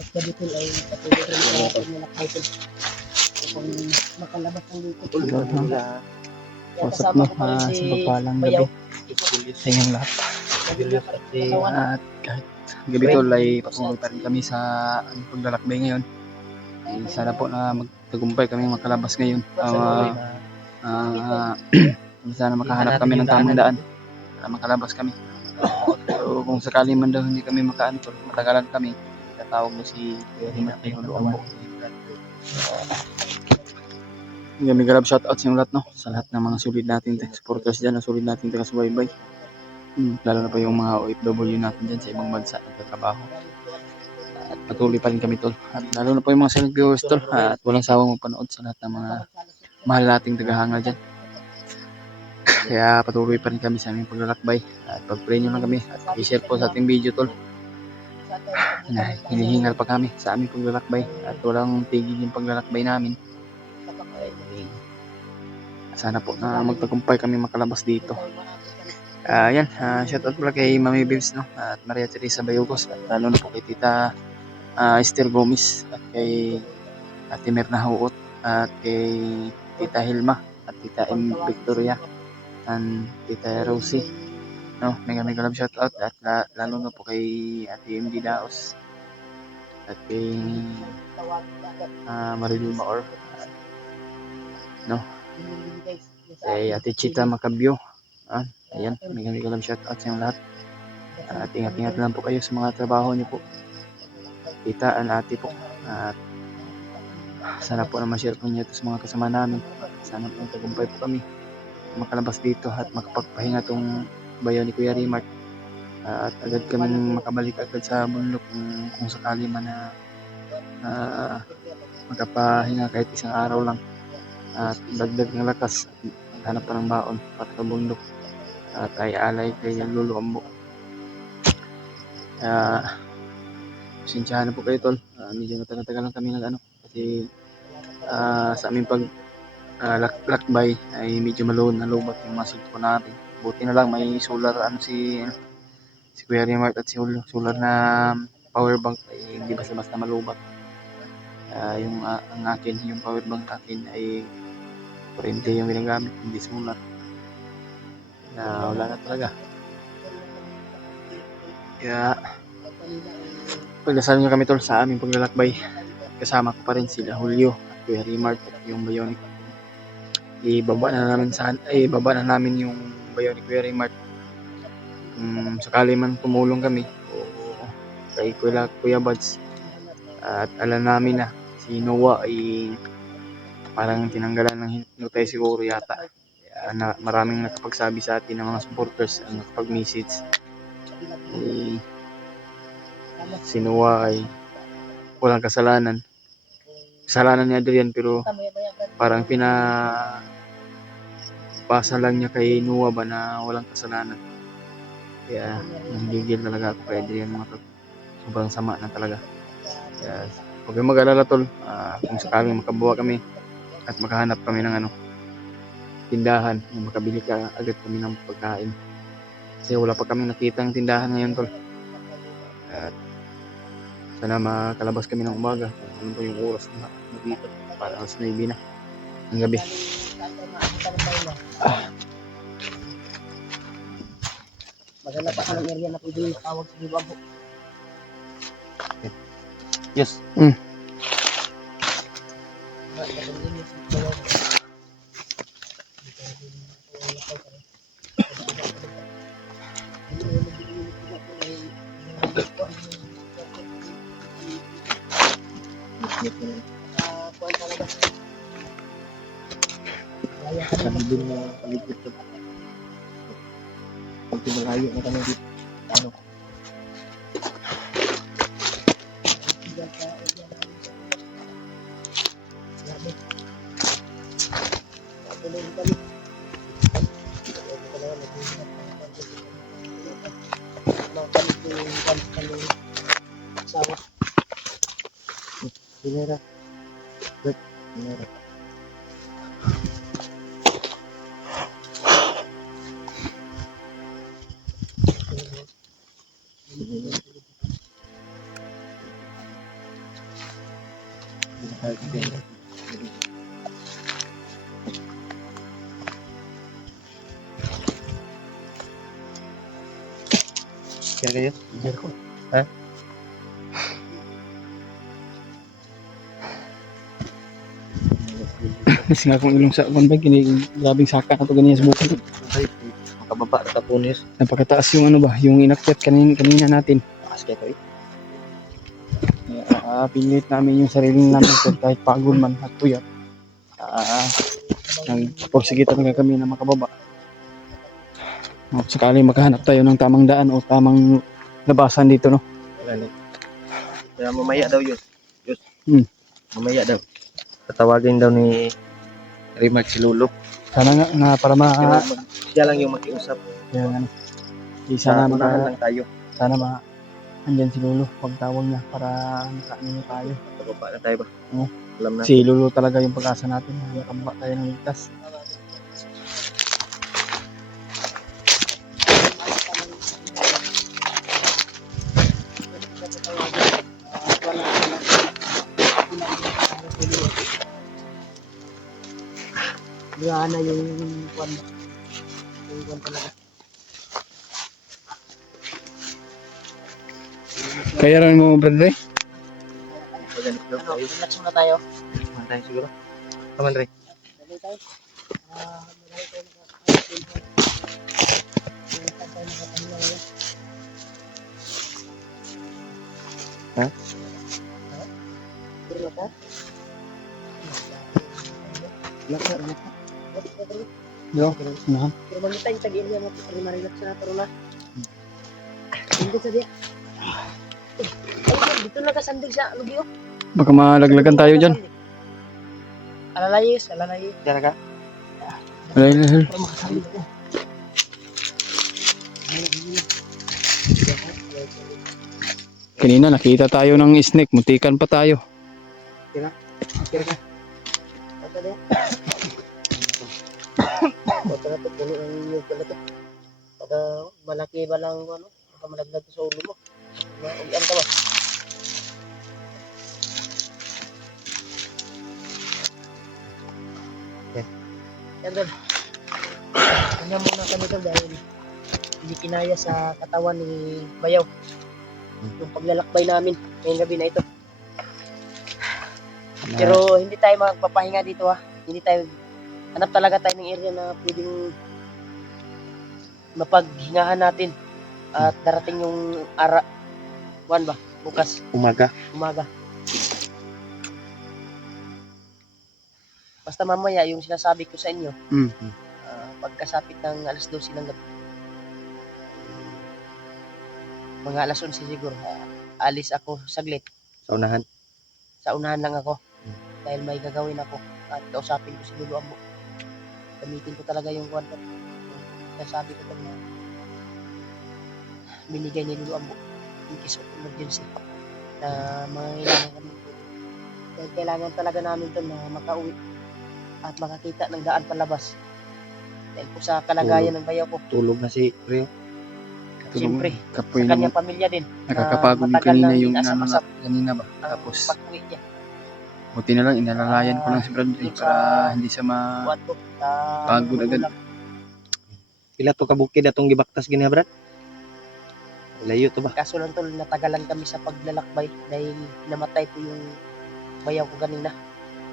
At gabi tol ay patuloy rin sa paglalakbay tol. Kung makalabas ng dito tol. Usap mo sa pagpalang gabi sa inyong lahat. At kahit gabi tol ay patuloy pa rin kami sa paglalakbay ngayon. Sana po na magtagumpay kami makalabas ngayon. Sana makahanap kami ng tamang daan para makalabas kami. So kung sakali man daw hindi kami makaantol, matagalan kami, tatawag mo si Himat Luambo. May galab shoutout sa lahat, no? Sa lahat ng mga sulit natin supporters dyan, na sulit natin taga-subaybay. Lalo na pa yung mga OFW natin dyan sa ibang bansa nagtatrabaho. At patuloy pa rin kami tol. At lalo na po yung mga silent viewers tol. At walang sawang magpanood sa lahat ng mga mahal nating tagahanga dyan. Kaya patuloy pa rin kami sa aming paglalakbay. At pag-pray nyo lang kami. At i-share po sa ating video tol. Hinihingal pa kami sa aming paglalakbay. At walang tigil yung paglalakbay namin. Sana po na magtagumpay kami makalabas dito. Yan, shoutout pala kay Mami Bibs, no? At Maria Teresa Bayugos. At lalo na po kay Tita Esther Gomez. At kay Ate Merna Huot. At kay Tita Hilma. At Tita M. Victoria. And Tita Rosie. No, mega love shoutout. At lalo na po kay Ate MD Daos. At kay Marilu Maor. No, kay Ate Chita Macabio. Ayan, mega love shoutout sa inyo lahat. At ingat-ingat lang po kayo sa mga trabaho niyo po. Tita and ate po. At sana po na ma-share po niyo ito sa mga kasama namin. Sana po tagumpay po kami makalabas dito at makapagpahinga tong bayo ni Kuya Rimart. At agad kami makabalik agad sa bundok kung sakali man na magpapahinga kahit isang araw lang. At dagdag ng lakas at hanap pa ng baon para sa bundok. At ay alay kay Lolo Ambo. Pasensyahan na po kayo tol. Medyo matagal lang kami kasi sa aming lakbay ay medyo malubat yung mga cellphone natin. Buti na lang may solar si Kuya Rimart at si Julio, solar na power bank ay hindi basta malubat. Ang akin, yung power bank akin ay kurente yung ginagamit, hindi solar. Wala na talaga. Kaya pagdasal nyo kami tol sa aming paglalakbay. Kasama ko pa rin sila Julio at Kuya Rimart at yung Bionic. Ibaba na namin yung Bionic Kuya Rimart. Sakali man tumulong kami o kay Kuya Buds. At alam namin na si Noah ay parang tinanggalan ng hinutay siguro yata. Na maraming nakapagsabi sa atin ng mga supporters ang nakapag-message. Si Noah ay walang kasalanan. Kasalanan ni Adrian pero parang pinapasa lang niya kay Noah ba na walang kasalanan. Kaya nanggigil talaga ako kay Adrian mga tol. Sobrang sama na talaga. Kaya huwag kayong mag-alala tol. Kung sakaling makabuha kami at makahanap kami ng tindahan, makabili ka agad kami ng pagkain. Kasi wala pa kami nakitang tindahan ngayon tol. At sana makalabas kami ng umaga. Ano po yung oras na dito? Para alas 9 na ng gabi. Maganda pa ka ng area na pwede yung tawag sa Luambo. Yes. Sabi din mo paligid ito. Pag malayo na kami dito. Binera. Binera. Kaya kayo? Ha? Kasi nga kung ilong sa konbay, grabing saka na to ganyan sa bukid. Ay, makababa na tapunis. Napakataas yung ano ba, yung inakyat kanina natin. Taas kayo eh. Pilit namin yung sarili namin tol, kahit pagod man at puyat. Nagpursige talaga kami na makababa. At sakali makahanap tayo ng tamang daan o tamang labasan dito, no? Wala na. Kaya mamaya daw yun. Mamaya daw. Tatawagin daw ni Remark si Lolo. Sana nga na para Siya lang yung makiusap. yan, Sana sana unahan lang tayo. sana andyan si Lolo pagtawag niya para makaano tayo. Pababa na tayo ba? Oo. Alam na. Si Lolo talaga yung pag-asa natin na makababa tayo ng ligtas. Gana yung kwan. Yung kwan talaga. Kaya rin mo, brother. Organic daw tayo. Relax muna tayo. Saan tayo siguro? Come on, Ray. Dali tayo. Marami tayo Ha? Relax ha? Relax na, relax na. Yo, unahan. Pero magita yung tag-area mo. Pero ma-relax na pero na. Hindi sa diya. Dito na kasandig sa lubyo. Baka malaglagan tayo dyan. Alalayos. Diyan ka? Alay. Para makasandig ko. Kanina nakita tayo ng snake, muntikan pa tayo. Ito diya. Ito na ito. Puno ang inyong pala ito. Pagka malaki ba lang ano. Baka malaglag sa ulo mo. Ulian ka ba? Yan doon. Kanya muna kami doon dahil hindi kinaya sa katawan ni Bayaw. Yung paglalakbay namin ngayong gabi na ito. Pero hindi tayo magpapahinga dito ha. Hindi tayo, hanap talaga tayo ng area na pwedeng mapaghingahan natin. At darating yung buwan ba? Bukas, Umaga. umaga. Basta mamaya yung sinasabi ko sa inyo, pagkasapit ng alas 12 ng gabi, mga alas 11 siguro, alis ako saglit. Sa unahan. Sa unahan lang ako. Dahil may gagawin ako. At kausapin ko si Lolo Ambo. Gamitin ko talaga yung kwarto. Sinasabi ko na binigay ni Lolo Ambo in case of emergency na mangangailangan kami. Dahil kailangan talaga namin ito na makauwi at makakita ng daan palabas. Dahil po sa kalagayan ng bayaw ko. Tulog na si Rio. Siyempre, Kapoy sa naman. kanyang pamilya din. Nakakapagod yung matagal kanina nang yung inasam-asam kanina ba? ang Tapos pag-uwi niya. buti na lang inalalayan ko lang si Bradley Dun sa para hindi siya buwan ko, sa pagod agad. magulang. Pila to kabukid atong gibaktas gini Brad. Layo to ba? Kaso lang tol, natagalan kami sa paglalakbay dahil namatay po yung bayaw ko kanina.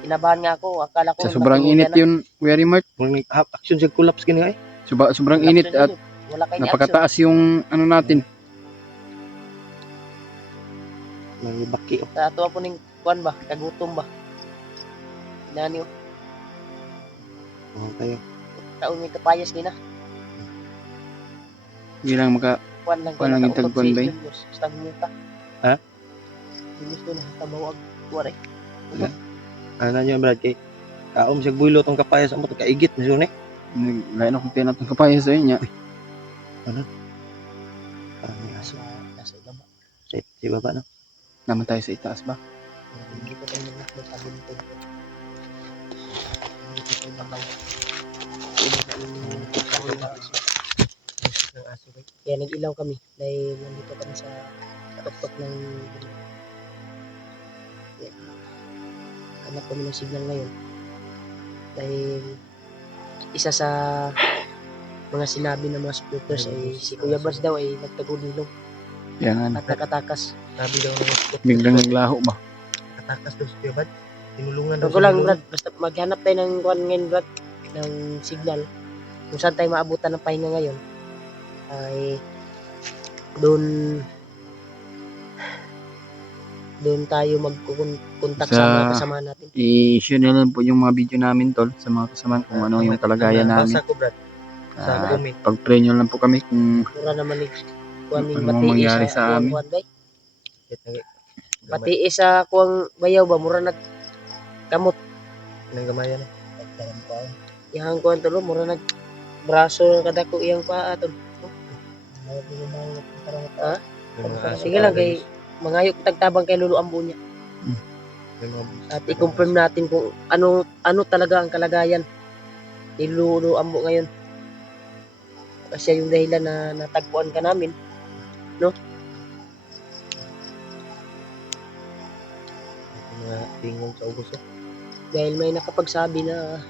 Kinabahan nga ako, akala ko Sa sobrang init yun, Kuya Remark. Murag half action sa collapse gini ay. Sobrang init at wala kayong action. napakataas yung ano natin. May baki oh. Sa ato ako ning kuan ba, kagutom ba. Nani oh, Oh, tayo. kaon may kapayas nina. Hindi lang Kuan lang Kuan lang yung tagkuan ba eh? Basta muta. Ha? Dinis ko na tabawag kuwari. Ano na niyo Brad kay kaom siya builo tong kapayas amo to kaigit na siya ni. lain akong tinatong kapayas sa inyo. Parang may aso. Nasa ibaba. Sa baba no. Naman tayo sa itaas ba? Hindi ko tayo nagnak sa bunto. Hindi ko tayo babaw. Kaya nag-ilaw kami dahil nandito kami sa tuktok ng hanap kami ng signal ngayon. Dahil isa sa mga sinabi ng mga supporters ay si Kuya Bars daw ay nagtagulilong Yan at nakatakas. Sabi daw ng biglang naglaho ba? katakas daw si Kuya Bad. Tinulungan daw Huwag ko lang, ni Lolo. Brad, basta maghanap tayo ng kuwan ngayon, Brad, ng signal. Kung saan tayo maabutan ng pahinga ngayon, ay doon tayo magkukontak sa mga kasama natin. I-share na lang po yung mga video namin tol sa mga kasama kung ano yung kalagayan namin. Nabasa ko, Brad. Sa comment. Pag-pray nyo lang po kami kung Mura naman ni kuwan ning ano batiis mangyari sa kuwan, amin. kuwan, bay. Batiis sa kuwang bayaw ba, mura nagkamot. Nang gamayan. Iyang kuwan tolo, mura braso kadako iyang paa tol. Ha? Sige lang kay mangayok tagtabang kay Lolo Ambo niya. At i-confirm natin kung ano talaga ang kalagayan ni Lolo Ambo ngayon. Kasi yung dahilan na natagpuan ka namin, no? Mga tingong sa ubos. Dahil may nakapagsabi na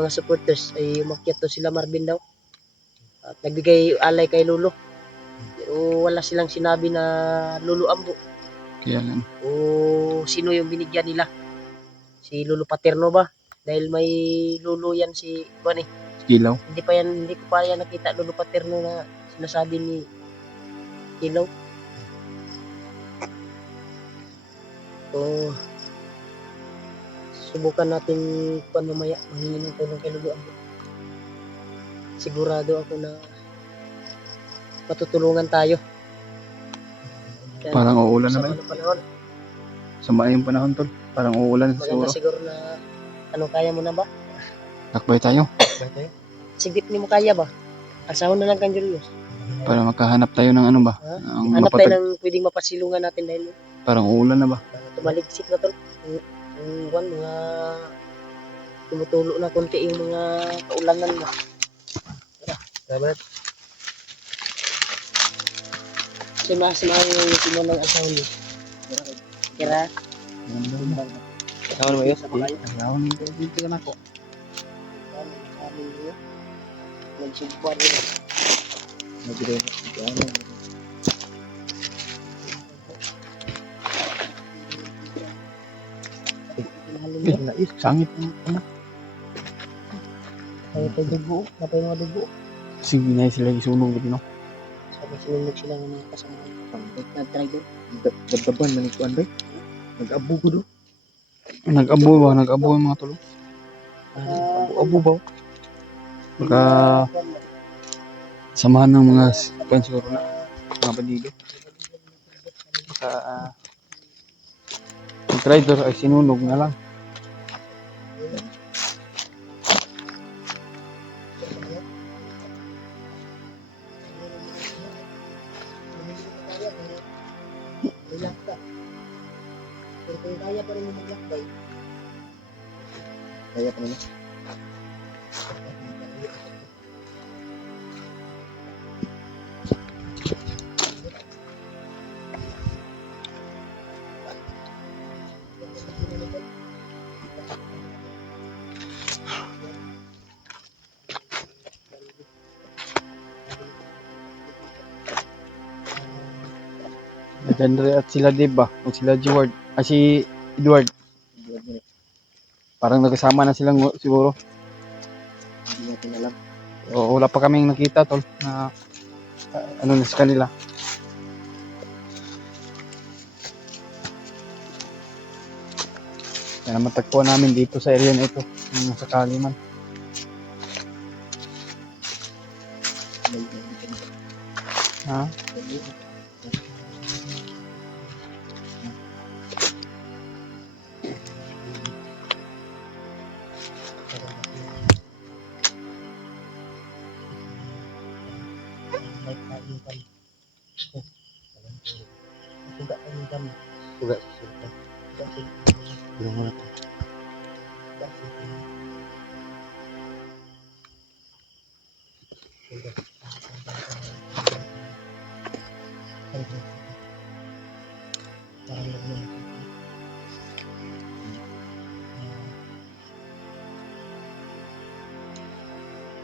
mga supporters ay umakyat to sila Marvin daw. At nagbigay alay kay Lolo. Pero wala silang sinabi na Lolo Ambo. Kaya lang. O sino yung binigyan nila? Si Lolo Paterno ba? Dahil may Lolo yan si Juan eh. Kilaw. Hindi ko pa yan nakita Lolo Paterno na sinasabi ni Kilaw. So, subukan natin kung mamaya manghingi ng tulong kay Lolo Ambo. Sigurado ako na matutulungan tayo. Parang uulan na ba? Sa panahon. Sama yung panahon tol. Parang uulan siguro. Maganda siguro na kaya mo na ba? Takbay tayo. Sigit ni mo kaya ba? Asahon na lang kang Julius. Para makahanap tayo ng ano ba? Ha? Ang Hanap tayo mapatag. ng pwedeng mapasilungan natin dahil Parang uulan na ba? tumaligsik na tol. Yung mga tumutulo na konti yung mga kaulanan na. Dapat. Simas-simas yung simon ng asahon niyo. Kira. Saan mo yun? Ayaw nito dito na ako. Nagsugbar yun. Sangit. Kaya tayo dugo. Napay mga dugo. Sige na sila isunog din no. Sabi sinunod sila ng mga kasama. Nag-try doon. Dabdaban man ito anday. Nag-abo ko do. Nag-abo ba? Nag-abo yung mga tulo. Abo ba? Baka samahan ng mga siguro na mga bandido. Baka yung rider ay sinunog na lang. Kung kaya pa rin mo maglakbay. Kaya pa naman. Andre at sila Dave ba? O sila Edward. Si Edward. Parang nagkasama na silang siguro. Hindi natin alam. O wala pa kaming nakita tol na ano na sa kanila. Yan ang matagpuan namin dito sa area na ito. Yung sa Kaliman. Ha? Suga. Tulungan natin.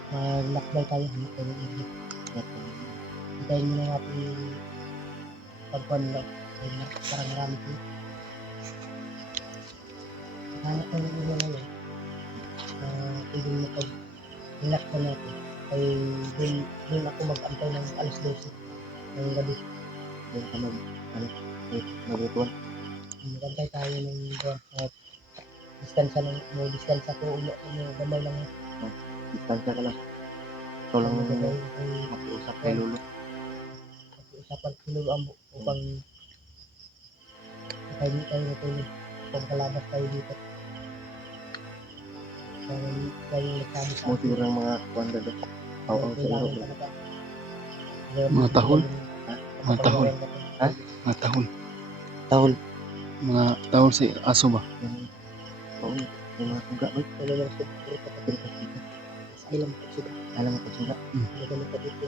Maglakbay tayo. Hintayin mo na natin yung pagkuhan lang. Parang marami ko. Hanap ko yung ulo ngayon. Pwede mo pag-relax na natin. Ay doon ako mag-antay ng alas 12 ng gabi. Doon ka maglutuan. Magantay tayo ng buwan. At distansya ko ulo. Gamay lang. Distansya ka lang. Ikaw lang makiusap kay Lolo. Usapan si Lolo Ambo upang hindi tayo natulog. Pagkalabas tayo dito. Kaya nagsabi sa Mo siguro ng mga kuwanda doon. Oo, sa iro. Mga tahol? Mga tahol. Ha? Mga tahol. Tahol. Mga tahol si aso ba? Oo, may mga suga ba? Wala lang sa alam ko sila. Alam mo kung suga. Wala lang sa dito.